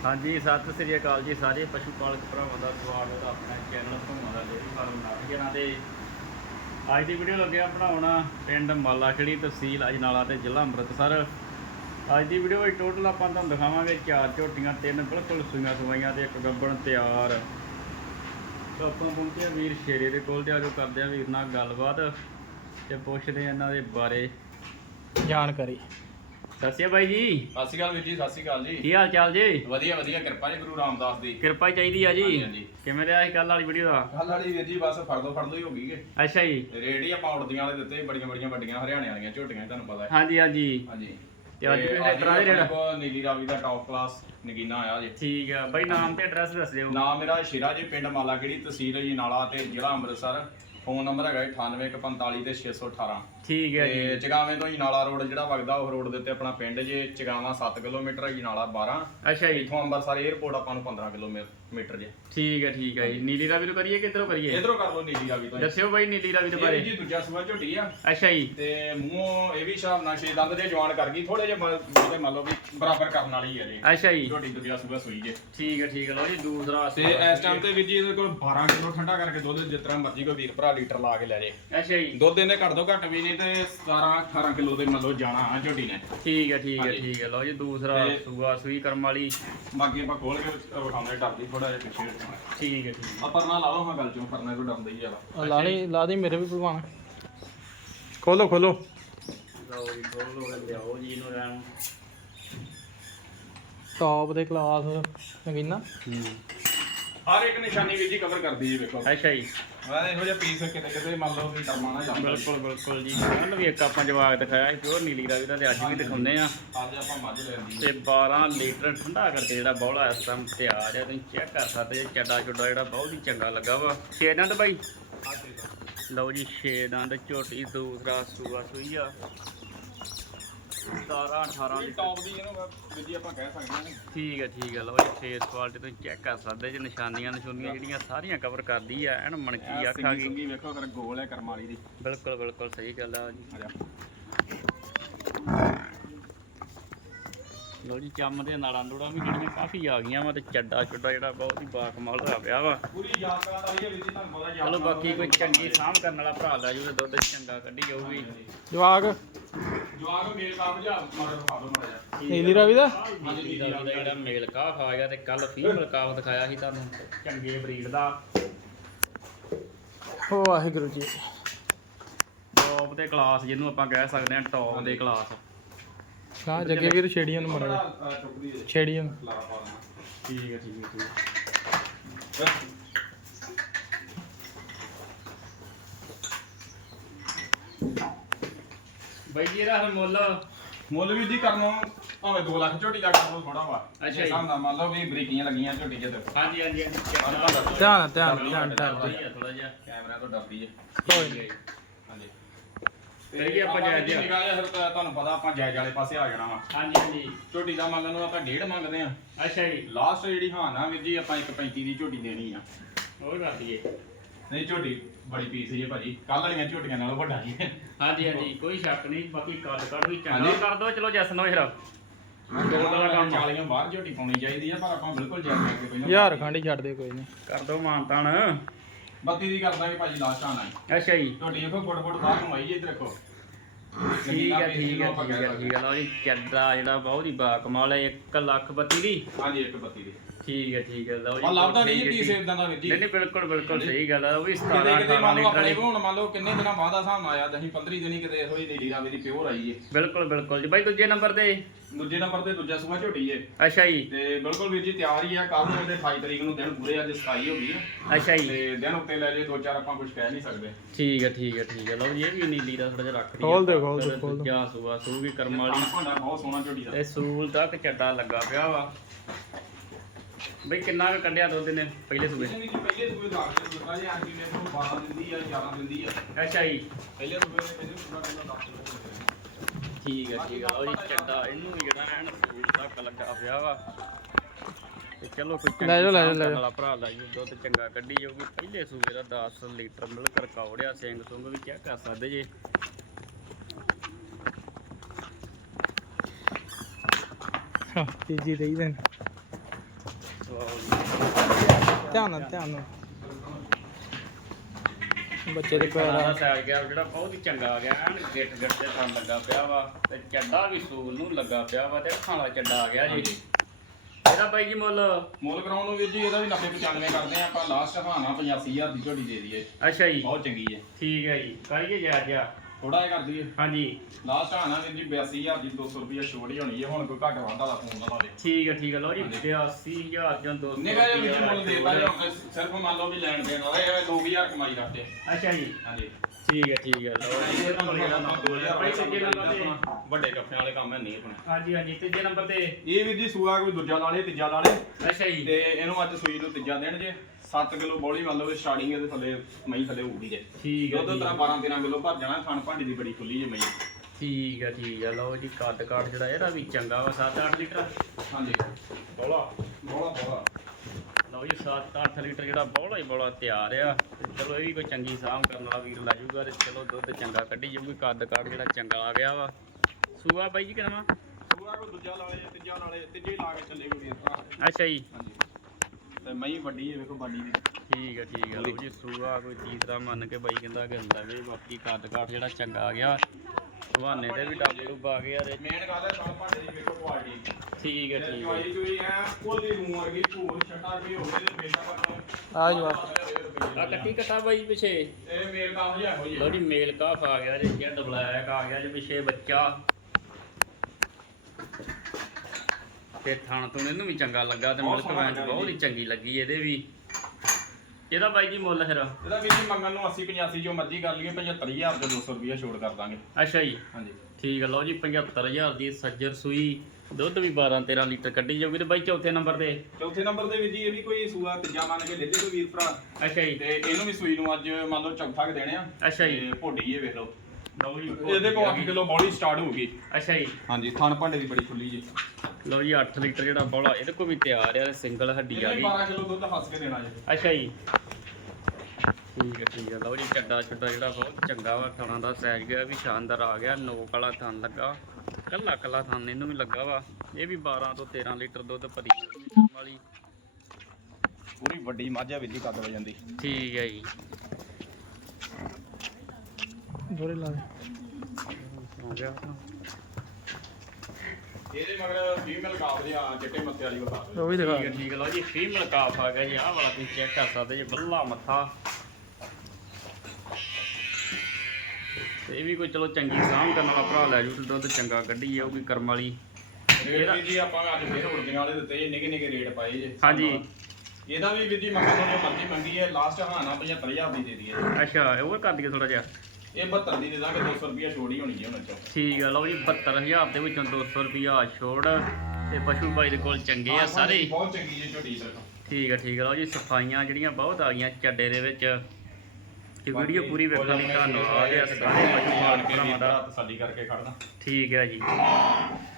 ਹਾਂਜੀ ਸਤਿ ਸ੍ਰੀ ਅਕਾਲ ਜੀ ਸਾਰੇ ਪਸ਼ੂ ਪਾਲਕ ਭਰਾਵਾਂ ਦਾ ਸਵਾਗਤ ਹੈ ਆਪਣੇ ਚੈਨਲ ਭੂਮਾ ਦਾ ਡੇਅਰੀ ਫਾਰਮ ਨਾਟੀਆਂ ਦੇ। ਅੱਜ ਦੀ ਵੀਡੀਓ ਲੱਗਿਆ ਬਣਾਉਣਾ ਪਿੰਡ ਮਾਲਾਖੇੜੀ ਤਹਿਸੀਲ ਅਜਨਾਲਾ ਤੇ ਜ਼ਿਲ੍ਹਾ ਅੰਮ੍ਰਿਤਸਰ। ਅੱਜ ਦੀ ਵੀਡੀਓ ਵਿੱਚ ਟੋਟਲ ਆਪਾਂ ਤੁਹਾਨੂੰ ਦਿਖਾਵਾਂਗੇ 4 ਝੋਟੀਆਂ, 3 ਬਿਲਕੁਲ ਸੂਈਆਂ ਸਵਾਈਆਂ ਤੇ 1 ਗੱਬਣ ਤਿਆਰ। ਤਾਂ ਆਪਾਂ ਪਹੁੰਚੇ ਆ ਵੀਰ ਸ਼ੇਰੇ ਦੇ ਕੋਲ ਤੇ ਆਜੋ ਕਰਦੇ ਆ ਵੀਰ ਨਾਲ ਗੱਲਬਾਤ ਤੇ ਪੁੱਛਦੇ ਆ ਇਹਨਾਂ ਦੇ ਬਾਰੇ ਜਾਣਕਾਰੀ। ਸਤਿ ਸ਼੍ਰੀ ਅਕਾਲ ਬਾਈ ਜੀ। ਸਤਿ ਸ਼੍ਰੀ ਅਕਾਲ ਵੀਰ ਜੀ। ਸਤਿ ਸ਼੍ਰੀ ਅਕਾਲ ਜੀ। ਕੀ ਹਾਲ ਚਾਲ ਜੀ? ਵਧੀਆ ਵਧੀਆ, ਕਿਰਪਾ ਜੀ ਗੁਰੂ ਰਾਮਦਾਸ ਦੀ। ਕਿਰਪਾ ਹੀ ਚਾਹੀਦੀ ਆ ਜੀ। ਹਾਂਜੀ। ਕਿਵੇਂ ਰਿਹਾ ਸੀ ਕੱਲ ਵਾਲੀ ਵੀਡੀਓ ਦਾ? ਕੱਲ ਵਾਲੀ ਵੀਰ ਜੀ ਬਸ ਫੜ ਦੋ ਹੀ ਹੋ ਗਈ ਗੇ। ਅੱਛਾ ਜੀ। ਰੇਟ ਹੀ ਆਪਾਂ ਉੜਦੀਆਂ ਵਾਲੇ ਦਿੱਤੇ, ਬੜੀਆਂ ਵੱਡੀਆਂ ਹਰਿਆਣੇ ਵਾਲੀਆਂ ਝੋਟੀਆਂ, ਤੁਹਾਨੂੰ ਪਤਾ ਹੈ। ਹਾਂਜੀ ਹਾਂਜੀ। ਹਾਂਜੀ। ਤੇ ਅੱਜ ਕਿਹੜੇ ਤਰ੍ਹਾਂ ਦੇ ਰੇਟ? ਨੀਲੀ ਰਾਵੀ ਦਾ ਟੌਪ ਕਲਾਸ ਨਗੀਨਾ ਆਇਆ ਜੀ। ਠੀਕ ਆ ਬਾਈ, ਨਾਮ ਤੇ ਐਡਰੈਸ ਦੱਸ ਦਿਓ। ਨਾਮ ਮੇਰਾ ਸ਼ੇਰਾ ਜੀ, ਪਿੰਡ ਮਾਲਾਖੇੜੀ, ਤਹਿਸੀਲ ਅਜਨਾਲਾ ਤੇ ਜ਼ਿਲ੍ਹਾ ਅੰਮ੍ਰਿਤਸਰ। ਫੋਨ ਨੰਬਰ ਹੈਗਾ 9815 ਤੇ 618। ਠੀਕ ਹੈ ਜੀ। ਤੇ ਚਗਾਵੇਂ ਤੋਂ ਅਜਨਾਲਾ ਰੋਡ ਜਿਹੜਾ ਵਗਦਾ ਉਹ ਰੋਡ ਦੇ ਉੱਤੇ ਆਪਣਾ ਪਿੰਡ ਜੇ। ਚਗਾਵਾਂ 7 ਕਿਲੋਮੀਟਰ, ਅਜਨਾਲਾ 12। ਅੱਛਾ ਜੀ। ਇੱਥੋਂ ਅੰਮ੍ਰਿਤਸਰ 에ਅਰਪੋਰਟ ਆਪਾਂ ਨੂੰ 15 ਕਿਲੋਮੀਟਰ ਜੇ। ਠੀਕ ਹੈ ਜੀ। ਨੀਲੀ ਰਾਵੀ ਤੋਂ ਕਰੀਏ ਕਿ ਇੱਧਰੋਂ ਕਰੀਏ? ਇਧਰੋਂ ਕਰ ਲਓ ਨੀਲੀ ਰਾਵੀ ਤੋਂ। ਦੱਸਿਓ ਬਾਈ ਨੀਲੀ ਰਾਵੀ ਦੇ ਇਹ ਬਾਰੇ। ਜੀ ਦੂਜਾ ਸੂਆ ਝੋਟੀ ਆ ਅੱਛਾ ਜੀ। ਤੇ ਮੂੰਹੋਂ ਇਹ ਵੀ ਹਿਸਾਬ ਨਾਲ 6 ਦੰਦ ਦੇ ਜਵਾਨ ਕਰ ਗਈ, ਥੋੜੇ ਜਿਹਾ ਮੰਨ ਲਓ ਵੀ ਬਰਾਬਰ ਕਰਨ ਵਾਲੀ ਹੈ ਜੀ। ਅੱਛਾ ਜੀ। ਝੋਟੀ ਦੂਜਾ ਸੂਆ ਸੂਈ ਜੇ। ਠੀਕ ਹੈ ਲਓ ਜੀ ਦੂਸਰਾ। ਤੇ ਇਸ ਟਾਈਮ ਤੇ ਵੀਰ ਜੀ ਇਹਦੇ ਕੋਲ 12 ਕਿਲੋ ਠੰਡਾ ਕਰਕੇ ਦੁੱਧ ਜਿਸ ਤਰ੍ਹਾਂ ਮਰਜ਼ੀ ਕੋਈ ਵੀਰ ਭਰਾ ਲੀਟਰ ਲਾ ਕੇ ਲੈ ਜੇ। ਅੱਛਾ ਜੀ। ਦੁੱਧ ਇਹਨੇ ਘੱਟ ਤੋਂ ਘੱਟ ਵੀ ਨਹੀਂ ਤੇ 17-18 ਕਿਲੋ ਦੇ ਮੰਨ ਲਓ ਜਾਣਾ ਆ ਝੋਟੀ ਨੇ। ਠੀਕ ਹੈ ਲਓ ਜੀ ਦੂਸਰਾ ਤੇ ਸੂਆ ਸੂਈ ਕਰਮ ਵਾਲੀ। ਬਾਕੀ ਆਪਾਂ ਖੋਲ ਕੇ ਵਿਖਾਉਂਦੇ, ਡਰਦੀ ਥੋੜਾ ਜਿਹਾ ਪਿੱਛੇ ਹਟਣਾ। ਠੀਕ ਹੈ ਆ ਪਰਨਾ ਲਾ ਲਓ ਹਾਂ, ਗੱਲ ਚੋਂ ਪਰਨਾ ਕੋਈ ਡਰਦਾ ਹੀ ਜ਼ਿਆਦਾ। ਲਾ ਦੇ ਮੇਰੇ ਵੀ ਭਲਵਾਨ। ਖੋਲੋ ਲਓ ਜੀ ਖੋਲੋ ਲਿਆਓ ਜੀ ਇਹਨੂੰ ਰਹਿਣ। ਟੌਪ ਦੇ ਕਲਾਸ ਨਗੀਨਾ। ਹਰ ਇੱਕ ਨਿਸ਼ਾਨੀ ਵੀਰ ਜੀ ਕਵਰ ਕਰਦੀ ਜੀ, ਵੇਖੋ। ਅੱਛਾ ਜੀ। ਮੈਂ ਇਹੋ ਜਿਹਾ ਪੀਸ ਕਿਤੇ ਮੰਨ ਲਓ ਵੀ ਡਰਮਾ ਨਾ ਜਾਂਦਾ। ਬਿਲਕੁਲ ਜੀ। ਕੱਲ ਵੀ ਇੱਕ ਆਪਾਂ ਜਵਾਗ ਦਿਖਾਇਆ ਸੀ ਪਿਓਰ ਨੀਲੀ ਰਾਵੀ ਦਾ, ਤੇ ਅੱਜ ਵੀ ਦਿਖਾਉਂਦੇ ਆ। ਅੱਜ ਆਪਾਂ ਮੱਝ ਲੈਂਦੀ ਤੇ 12 ਲੀਟਰ ਠੰਡਾ ਕਰਕੇ ਜਿਹੜਾ ਬੌਲਾ ਇਸ ਟਾਈਮ ਤਿਆਰ ਹੈ, ਤੁਸੀਂ ਚੈੱਕ ਕਰ ਸਕਦੇ ਜੇ। ਚੱਡਾ ਜਿਹੜਾ ਬਹੁਤ ਹੀ ਚੰਗਾ ਲੱਗਾ ਵਾ। 6 ਦੰਦ ਬਾਈ। ਲਓ ਜੀ 6 ਦੰਦ ਝੋਟੀ, ਦੂਸਰਾ ਸੂਆ ਸੂਈ ਆ। 17-18 ਦੀ ਟੌਪ ਦੀ ਇਹਨੂੰ ਵੀਰ ਜੀ ਆਪਾਂ ਕਹਿ ਸਕਦੇ ਹਾਂ। ਠੀਕ ਹੈ ਲਓ ਜੀ ਫੇਸ ਕੁਆਲਿਟੀ ਤੁਸੀਂ ਚੈੱਕ ਕਰ ਸਕਦੇ ਜੇ। ਨਿਸ਼ਾਨੀਆਂ ਜਿਹੜੀਆਂ ਸਾਰੀਆਂ ਕਵਰ ਕਰਦੀ ਆ। ਐਨ ਮਣਕੀ ਅੱਖ ਆ ਗਈ। ਵੇਖੋ ਫਿਰ ਗੋਲ ਹੈ ਕਰਮ ਵਾਲੀ ਦੀ। ਬਿਲਕੁਲ ਸਹੀ ਗੱਲ ਆ ਜੀ। ਆ ਜਾ। ਲਓ ਜੀ ਚੰਮ ਦੇ ਨਾੜਾਂ ਨੂੜਾਂ ਵੀ ਜਿਹੜੀਆਂ ਕਾਫੀ ਆ ਗਈਆਂ ਵਾ, ਤੇ ਚੱਡਾ ਜਿਹੜਾ ਬਹੁਤ ਹੀ ਬਾਕਮਾਲ ਹੋਇਆ ਪਿਆ ਵਾ। ਪੂਰੀ ਯਾਦ ਕਰਾ ਵਾਲੀ ਹੈ ਵੀਰ ਜੀ, ਤੁਹਾਨੂੰ ਪਤਾ ਚਲੋ ਬਾਕੀ ਕੋਈ ਚੰਗੀ ਸਾਂਭ ਕਰਨ ਵਾਲਾ ਭਰਾ ਲੈ ਜੂ ਤੇ ਦੁੱਧ ਚੰਗਾ ਕੱਢੀ ਜਾਊਗੀ। ਜਵਾਕ ਜਵਾਗ ਮੇਲ ਕਾਬ ਜਾ ਮਾਰ ਦਿਖਾ ਦੋ ਮਾੜਾ ਜਿਹਾ। ਨੀਲੀ ਰਾਵੀ ਦਾ। ਨੀਲੀ ਰਾਵੀ ਦਾ ਜਿਹੜਾ ਮੇਲ ਕਾਫ ਆ ਗਿਆ, ਤੇ ਕੱਲ ਫੀਮੇਲ ਕਾਫ ਦਿਖਾਇਆ ਸੀ ਤੁਹਾਨੂੰ, ਚੰਗੇ ਬਰੀਡ ਦਾ। ਓ ਵਾਹਿਗੁਰੂ ਜੀ। ਟੌਪ ਦੇ ਕਲਾਸ ਜਿਹਨੂੰ ਆਪਾਂ ਕਹਿ ਸਕਦੇ ਹਾਂ, ਟੌਪ ਦੇ ਕਲਾਸ। ਕਾ ਜੱਗੇ ਵੀਰ ਛੇੜੀਆਂ ਨੂੰ ਮੜਾ ਚੁੱਕਦੀ ਹੈ ਛੇੜੀਆਂ ਨੂੰ। ਲਾ ਪਾ ਦੇਣਾ। ਠੀਕ ਹੈ ਬਾਈ ਜੀ ਇਹਦਾ ਫਿਰ ਮੁੱਲ ਵੀ ਦੀ ਕਰਨੋਂ ਭਾਵੇਂ 2 ਲੱਖ ਝੋਟੀ ਦਾ ਕਰ ਲਓ, ਥੋੜਾ ਵਾ। ਅੱਛਾ ਜੀ। ਹਿਸਾਬ ਨਾਲ ਮੰਨ ਲਓ ਵੀ ਬਰੀਕੀਆਂ ਲੱਗੀਆਂ ਝੋਟੀ ਜਦ। ਹਾਂਜੀ ਧਿਆਨ ਥੋੜਾ ਜਿਹਾ ਕੈਮਰਾ ਤੋਂ ਡਰਦੀ ਹੈ। ਕੋਈ ਨਹੀਂ। ਹਾਂਜੀ। ਕਰੀਏ ਆਪਾਂ ਜਾਇਜ਼ ਜਿਹਾ। ਨਿਗਾਹ ਫਿਰ ਤੁਹਾਨੂੰ ਪਤਾ ਆਪਾਂ ਜਾਇਜ਼ ਵਾਲੇ ਪਾਸੇ ਆ ਜਾਣਾ ਵਾ। ਹਾਂਜੀ ਝੋਟੀ ਦਾ ਮੰਨ ਲਓ ਆਪਾਂ 1.5 ਮੰਗਦੇ ਆ। ਅੱਛਾ ਜੀ। ਲਾਸਟ ਜਿਹੜੀ ਹਾਂ ਨਾ ਵੀਰ ਜੀ ਆਪਾਂ 1.35 ਦੀ ਝੋਟੀ ਦੇਣੀ ਆ। ਹੋਰ ਕਰ ਦਈਏ। ਨਹੀਂ ਝੋਟੀ ਬੜੀ ਪੀਸ ਜੀ ਭਾਜੀ, ਕੱਲ ਵਾਲੀਆਂ ਝੋਟੀਆਂ ਨਾਲੋਂ ਵੱਡਾ ਜੀ। ਹਾਂਜੀ ਕੋਈ ਸ਼ੱਕ ਨਹੀਂ। ਬਾਕੀ ਕੱਦ ਵੀ ਚੰਗਾ ਹਾਂਜੀ। ਕਰ ਦੋ। ਚਲੋ ਜੈਸ ਨੋ ਹੀਰਾ ਕੰਮ 40 ਬਾਹਰ ਝੋਟੀ ਪਾਉਣੀ ਚਾਹੀਦੀ ਆ, ਪਰ ਆਪਾਂ ਬਿਲਕੁਲ ਜਾਇਜ਼ ਕਰਕੇ ਪਹਿਲਾਂ ਯਾਰ ਖੰਡ ਹੀ ਛੱਡ ਦੇ ਕੋਈ ਨਹੀਂ। ਕਰ ਦੋ ਮਾਨਤਾਨ। 32 ਦੀ ਕਰ ਦਾਂਗੇ ਭਾਜੀ ਲਾਸਟ ਆਣਾ। ਅੱਛਾ ਜੀ। ਝੋਟੀ ਦੇਖੋ ਫੁੱਟ ਬਾਹਰ ਨੂੰ ਆਈ ਜੇ, ਇੱਧਰ ਦੇਖੋ। ਠੀਕ ਹੈ ਲਓ ਜੀ ਚੱਡਾ ਜਿਹੜਾ ਬਹੁਤ ਹੀ ਬਾਕਮਾਲ ਹੈ। 1,32,000 ਦੀ। ਹਾਂਜੀ 1.32 ਦੀ। ਠੀਕ ਹੈ ਲਓ ਜੀ। ਆ ਲੱਭਦਾ ਨਹੀਂ ਪੀਸ ਇਦਾਂ ਦਾ ਵੀਰ ਜੀ। ਨਹੀਂ ਬਿਲਕੁਲ ਸਹੀ ਗੱਲ ਆ। ਉਹ ਵੀ ਕਿਤੇ 17-18 ਮੰਨ ਲਓ ਲੀਟਰ ਆਪਣੇ ਵਾਲੀ। ਕੋਲ ਹੁਣ ਮੰਨ ਲਓ ਕਿੰਨੇ ਦਿਨਾਂ ਬਾਅਦ ਆ ਹਿਸਾਬ ਨਾਲ ਆਇਆ, 10-15 ਦਿਨ ਹੀ ਕਿਤੇ ਇਹੋ ਜਿਹੀ ਨੀਲੀ ਰਾਵੀ ਦੀ ਪਿਓਰ ਆਈ ਏ। ਬਿਲਕੁਲ ਜੀ। ਬਾਈ ਦੂਜੇ ਨੰਬਰ ਤੇ। ਦੂਜੇ ਨੰਬਰ ਤੇ ਦੂਜਾ ਸੂਆ ਝੋਟੀ ਏ। ਅੱਛਾ ਜੀ। ਤੇ ਬਿਲਕੁਲ ਵੀਰ ਜੀ ਤਿਆਰ ਹੀ ਆ। ਕੱਲ ਨੂੰ ਉਹਦੇ 28 ਤਰੀਕ ਨੂੰ ਦਿਨ ਪੂਰੇ, ਅੱਜ 27 ਹੋ ਗਈ ਆ। ਅੱਛਾ ਜੀ। ਤੇ ਦਿਨ ਉੱਤੇ ਲੈ ਜੇ 2-4 ਆਪਾਂ ਕੁਝ ਕਹਿ ਨਹੀਂ ਸਕਦੇ। ਠੀਕ ਹੈ ਲਓ ਜੀ ਇਹ ਵੀ ਨੀਲੀ ਦਾ ਥੋੜਾ ਜਿਹਾ ਰੱਖ ਦਈਏ। ਖੋਲ ਦਿਓ। ਜਾ ਸੂਆ ਸੂ ਵੀ ਕਰਮ ਵਾਲੀ। ਭਾਂਡਾ ਬਹੁਤ ਸੋਹਣਾ ਝੋਟੀ ਦਾ। ਤੇ ਸੂਲ ਤੱਕ ਚੱਡਾ ਲੱਗਾ ਪਿਆ ਵਾ। ਬਈ ਕਿੰਨਾ ਕੁ ਕੱਢਿਆ ਦੁੱਧ ਨੇ ਪਹਿਲੇ ਸੂਏ? ਪਹਿਲੇ ਸੂਏ ਦਾ ਦਿੱਤਾ ਜੀ, ਅੱਜ ਵੀ ਇਹਨੂੰ 12 ਦਿੰਦੀ ਆ, 11 ਦਿੰਦੀ ਆ। ਅੱਛਾ ਜੀ। ਪਹਿਲੇ ਸੂਏ ਦੇ ਇਹਨੂੰ ਪੂਰਾ ਕਿਲੋ 10 ਕਿਲੋ। ਠੀਕ ਹੈ ਲਓ ਜੀ ਚੱਡਾ ਇਹਨੂੰ ਵੀ ਜਿਹੜਾ ਐਨ ਸੂਲ ਤੱਕ ਲੱਗਾ ਪਿਆ ਵਾ। ਤੇ ਚਲੋ ਕੋਈ ਲੈ ਜਾਓ ਵਾਲਾ ਭਰਾ ਲੈ ਜੀ, ਦੁੱਧ ਚੰਗਾ ਕੱਢੀ ਜਾਊਗੀ। ਪਹਿਲੇ ਸੂਏ ਦਾ 10 ਲੀਟਰ ਮਿਲਕ ਰਿਕਾਰਡਿਆ। ਸਿੰਘ ਸੁੰਗ ਵੀ ਚੈੱਕ ਕਰ ਸਕਦੇ ਜੇ। ਤੀਜੀ ਰਹੀ ਦਿਨ ਧਿਆਨ ਨਾਲ ਬੱਚੇ ਦੇ ਪੈਰ ਦਾ ਸਾਈਜ਼ ਗਿਆ ਜਿਹੜਾ ਬਹੁਤ ਹੀ ਚੰਗਾ ਆ ਗਿਆ ਐਨ ਗਿੱਟ ਗਿੱਟ ਤੇ ਥਣ ਲੱਗਾ ਪਿਆ ਵਾ ਤੇ ਚੱਡਾ ਵੀ ਸੂਲ ਨੂੰ ਲੱਗਾ ਪਿਆ ਵਾ ਤੇ ਖਾਣਾ ਚੱਡਾ ਆ ਗਿਆ ਜੀ ਇਹਦਾ ਬਾਈ ਜੀ ਮੁੱਲ ਕਰਾਉਣ ਨੂੰ ਵੀਰ ਜੀ ਇਹਦਾ ਵੀ 90 95 ਕਰਦੇ ਆ ਆਪਾਂ ਲਾਸਟ ਹਾਨਾ 85000 ਦੀ ਝੋਟੀ ਦੇ ਦਈਏ ਅੱਛਾ ਜੀ ਬਹੁਤ ਚੰਗੀ ਹੈ ਠੀਕ ਹੈ ਜੀ ਕਰੀਏ ਜਾਇਜ਼ ਆ ਥੋੜਾ ਜਿਹਾ ਕਰ ਦਈਏ ਹਾਂਜੀ ਲਾਸਟ ਹਾਨਾ ਵੀਰ ਜੀ 82000 ਦੀ 200 ਰੁਪਏ ਛੋੜ ਹੀ ਹੋਣੀ ਹੈ ਹੁਣ ਕੋਈ ਘੱਟ ਵਾਧਾ ਦਾ ਫੋਨ ਨਾ ਲਾਵੇ ਠੀਕ ਹੈ ਲਓ ਜੀ 82000 ਜਾਂ 200 ਨਿਕਾ ਜਿਹਾ ਵਿੱਚ ਮੁੱਲ ਦੇਤਾ ਜੀ ਸਿਰਫ ਮੰਨ ਲਓ ਵੀ ਲੈਣ ਦੇਣ ਵਾਲਾ ਇਹ 2000 ਕਮਾਈ ਕਰਦੇ ਅੱਛਾ ਜੀ ਹਾਂਜੀ ਠੀਕ ਹੈ ਲਓ ਜੀ ਇਹ ਤੁਹਾਨੂੰ ਜਿਹੜਾ ਨੰਬਰ 2000 ਵੱਡੇ ਕੱਪੜਿਆਂ ਵਾਲੇ ਕੰਮ ਹੈ ਨਹੀਂ ਆਪਣੇ ਹਾਂਜੀ ਤੀਜੇ ਨੰਬਰ ਤੇ ਇਹ ਵੀਰ ਜੀ ਸੂਆ ਕੋਈ ਦੂਜਾ ਲਾ ਲੇ ਤੀਜਾ ਲਾ ਲੇ ਅੱਛਾ ਜੀ ਤੇ ਇਹਨੂੰ ਅੱਜ ਸੂਈ ਨੂੰ ਤੀਜਾ ਦੇਣ ਜੇ 7 ਕਿਲੋ ਬੋਲੀ ਮੰਨ ਲਓ ਸਟਾਰਟਿੰਗ ਇਹਦੇ ਥੱਲੇ ਮਈ ਥੱਲੇ ਹੋਊਗੀ ਜੇ ਠੀਕ ਹੈ ਦੁੱਧ ਤਰ੍ਹਾਂ 12-13 ਕਿਲੋ ਭਰ ਜਾਣਾ ਖਾਣ ਭਾਂਡੀ ਦੀ ਬੜੀ ਖੁੱਲੀ ਜੇ ਮਈ ਠੀਕ ਹੈ ਲਓ ਜੀ ਕੱਦ ਕਾਠ ਜਿਹੜਾ ਇਹਦਾ ਵੀ ਚੰਗਾ ਵਾ 7-8 ਲੀਟਰ ਹਾਂਜੀ ਬੋਲਾ ਲਓ ਜੀ 7-8 ਲੀਟਰ ਜਿਹੜਾ ਬੋਲਾ ਤਿਆਰ ਆ ਤੇ ਚਲੋ ਇਹ ਵੀ ਕੋਈ ਚੰਗੀ ਸਾਂਭ ਕਰਨ ਵਾਲਾ ਵੀਰ ਲੈ ਜਾਊਗਾ ਤੇ ਚਲੋ ਦੁੱਧ ਚੰਗਾ ਕੱਢੀ ਜਾਊਗੀ ਕੱਦ ਕਾਠ ਜਿਹੜਾ ਚੰਗਾ ਆ ਗਿਆ ਵਾ ਸੂਆ ਬਾਈ ਜੀ ਕਿੰਨਾ ਸੂਆ ਕੋਈ ਦੂਜਾ ਲਾ ਲੇ ਤੀਜਾ ਲਾ ਲੇ ਤੀਜੇ ਲਾ ਕੇ ਚੱਲੇ ਕੋਈ ਵੀਰ ਭਰਾ ਅੱਛਾ ਜੀ ਹਾਂਜੀ ਤੇ ਮਈ ਵੱਡੀ ਹੈ ਵੇਖੋ ਬਾਡੀ ਦੀ ਠੀਕ ਹੈ ਲਓ ਜੀ ਸੂਆ ਕੋਈ ਤੀਸਰਾ ਮੰਨ ਕੇ ਬਾਈ ਕਹਿੰਦਾ ਕਿ ਹੁੰਦਾ ਵੀ ਬਾਕੀ ਕੱਦ ਕਾਠ ਜਿਹੜਾ ਚੰਗਾ ਆ ਗਿਆ ਹਵਾਨੇ ਤੇ ਵੀ ਡੱਬ ਡੁੱਬ ਆ ਗਏ ਯਾਰ ਮੇਨ ਗੱਲ ਹੈ ਖਾਣ ਭਾਂਡੇ ਦੀ ਵੇਖੋ ਕੁਆਲਿਟੀ ਠੀਕ ਹੈ ਕੁਆਲਿਟੀ ਕੋਈ ਐ ਕੋਲੀ ਰੂਮ ਵਰਗੀ ਭੂਰ ਛੱਟਾ ਵੀ ਹੋਵੇ ਤੇ ਬੇਟਾ ਆ ਜਵਾ ਆ ਕੱਟੀ ਕਟਾ ਬਾਈ ਪਿੱਛੇ ਇਹ ਮੇਲ ਕੰਮ ਜਿਹਾ ਹੋਈ ਲਓ ਜੀ ਮੇਲ ਕਾਫ ਆ ਗਿਆ ਜੀ ਜਿਹੜਾ ਬਲੈਕ ਆ ਗਿਆ ਜੀ ਪਿੱਛੇ ਬੱਚਾ ਤੇ ਥਣ ਤੋਂ ਇਹਨੂੰ ਵੀ ਚੰਗਾ ਲੱਗਾ ਤੇ ਮਿਲਕ ਵੈਨ ਬਹੁਤ ਹੀ ਚੰਗੀ ਲੱਗੀ ਇਹਦੇ ਵੀ ਇਹਦਾ ਬਾਈ ਜੀ ਮੁੱਲ ਫਿਰ ਇਹਦਾ ਵੀ ਜੀ ਮੰਗਣ ਨੂੰ 80 85 ਜੋ ਮਰਜ਼ੀ ਕਰ ਲਈਏ 75000 ਤੇ 200 ਰੁਪਏ ਛੋੜ ਕਰ ਦਾਂਗੇ ਅੱਛਾ ਜੀ ਹਾਂਜੀ ਠੀਕ ਹੈ ਲਓ ਜੀ 75000 ਦੀ ਸੱਜਰ ਸੂਈ ਦੁੱਧ ਵੀ 12-13 ਲੀਟਰ ਕੱਢੀ ਜਾਊਗੀ ਤੇ ਬਾਈ ਚੌਥੇ ਨੰਬਰ ਤੇ ਚੌਥੇ ਨੰਬਰ ਤੇ ਵੀ ਜੀ ਇਹ ਵੀ ਕੋਈ ਸੂਆ ਤੀਜਾ ਮੰਨ ਕੇ ਲੈ ਲੈ ਕੋਈ ਵੀਰ ਭਰਾ ਅੱਛਾ ਜੀ ਤੇ ਇਹਨੂੰ ਵੀ ਸੂਈ ਨੂੰ ਅੱਜ ਮੰਨ ਲਓ ਚੌਥਾ ਕਿ ਦੇਣੇ ਆ ਅੱਛਾ ਜੀ ਤੇ ਭੋਡੀ ਇਹ ਵੇਖ ਲਓ ਲਓ ਜੀ ਇਹਦੇ ਕੋਲ 8 ਕਿਲੋ ਬੋਲੀ ਸਟਾਰਟ ਹੋਊਗੀ ਅੱਛਾ ਜੀ ਹਾਂਜੀ ਥਣ ਭਾਂਡੇ ਦੀ ਬੜੀ ਖੁੱਲੀ ਜੀ ਲਓ ਜੀ 8 ਲੀਟਰ ਜਿਹੜਾ ਬੋਲਾ ਇਹਦੇ ਕੋਲ ਵੀ ਤਿਆਰ ਆ ਤੇ ਸਿੰਗਲ ਹੱਡੀ ਆ ਇਹਨੇ ਗਈ 12 ਕਿਲੋ ਦੁੱਧ ਹੱਸ ਕੇ ਦੇਣਾ ਜੀ ਅੱਛਾ ਜੀ ਠੀਕ ਹੈ ਲਓ ਜੀ ਚੱਡਾ ਜਿਹੜਾ ਬਹੁਤ ਚੰਗਾ ਵਾ ਥਾਣਾ ਦਾ ਸਾਈਜ਼ ਗਿਆ ਵੀ ਸ਼ਾਨਦਾਰ ਆ ਗਿਆ ਨੋਕ ਵਾਲਾ ਥਣ ਲੱਗਾ ਕੱਲਾ ਥਣ ਇਹਨੂੰ ਵੀ ਲੱਗਾ ਵਾ ਇਹ ਵੀ 12 ਤੋਂ 13 ਲੀਟਰ ਦੁੱਧ ਭਰੀ ਵਾਲੀ ਪੂਰੀ ਵੱਡੀ ਮੱਝ ਆ ਵਿੱਚੀ ਕੱਦ ਹੋ ਜਾਂਦੀ ਠੀਕ ਹੈ ਜੀ ਦੋਰੇ ਲਾ ਦੇ ਹੋ ਗਿਆ ਇਹਦੇ ਮਗਰ ਫੀਮੇਲ ਕਾਫ ਦੀ ਆ ਚਿੱਟੇ ਮੱਥੇ ਵਾਲੀ ਬਤਾ ਦਿਓ ਉਹ ਵੀ ਦਿਖਾ ਠੀਕ ਹੈ ਲਓ ਜੀ ਫੀਮੇਲ ਕਾਫ ਆ ਗਿਆ ਜੀ ਆਹ ਵਾਲਾ ਤੁਸੀਂ ਚੈੱਕ ਕਰ ਸਕਦੇ ਜੀ ਬੱਲਾ ਮੱਥਾ ਤੇ ਇਹ ਵੀ ਕੋਈ ਚਲੋ ਚੰਗੀ ਸਾਂਭ ਕਰਨ ਵਾਲਾ ਭਰਾ ਲੈ ਜੂ ਤੇ ਦੁੱਧ ਚੰਗਾ ਕੱਢੀ ਜਾਊਗੀ ਕਰਮ ਵਾਲੀ ਰੇਟ ਵੀ ਜੀ ਆਪਾਂ ਅੱਜ ਫੇਰ ਉੜਦੀਆਂ ਵਾਲੇ ਦਿੱਤੇ ਨਿੱਕੇ ਰੇਟ ਪਾਏ ਜੇ ਹਾਂਜੀ ਇਹਦਾ ਵੀ ਵੀਰ ਜੀ ਮੰਗਣ ਨੂੰ ਜੋ ਮਰਜ਼ੀ ਮੰਗੀ ਹੈ ਲਾਸਟ ਹਾਨਾ 75000 ਦੀ ਦੇ ਦਈਏ ਅੱਛਾ ਉਹ ਕਰ ਦਈਏ ਥੋੜਾ ਜਿਹਾ ਇਹ 72 ਦੀ ਦੇ ਦਾਂਗੇ 200 ਰੁਪਏ ਛੋੜ ਹੀ ਹੋਣੀ ਹੈ ਉਹਨਾਂ ਚੋਂ ਠੀਕ ਆ ਲਓ ਜੀ 72000 ਦੇ ਵਿੱਚੋਂ 200 ਰੁਪਿਆ ਛੋੜ ਤੇ ਪਸ਼ੂ ਭਾਈ ਦੇ ਕੋਲ ਚੰਗੇ ਆ ਸਾਰੇ ਬਹੁਤ ਚੰਗੀ ਜੀ ਝੋਟੀ ਸਰ ਠੀਕ ਆ ਲਓ ਜੀ ਸਫਾਈਆਂ ਜਿਹੜੀਆਂ ਬਹੁਤ ਆ ਗਈਆਂ ਚੱਡੇ ਦੇ ਵਿੱਚ ਕਿ ਵੀਡੀਓ ਪੂਰੀ ਵੇਖਣ ਲਈ ਧੰਨਵਾਦ ਆ ਸਾਰੇ ਪਸ਼ੂ ਪਾਲਕ ਭਰਾਵਾਂ ਦਾ ਤਸੱਲੀ ਕਰਕੇ ਖੜਨਾ ਠੀਕ ਹੈ ਜੀ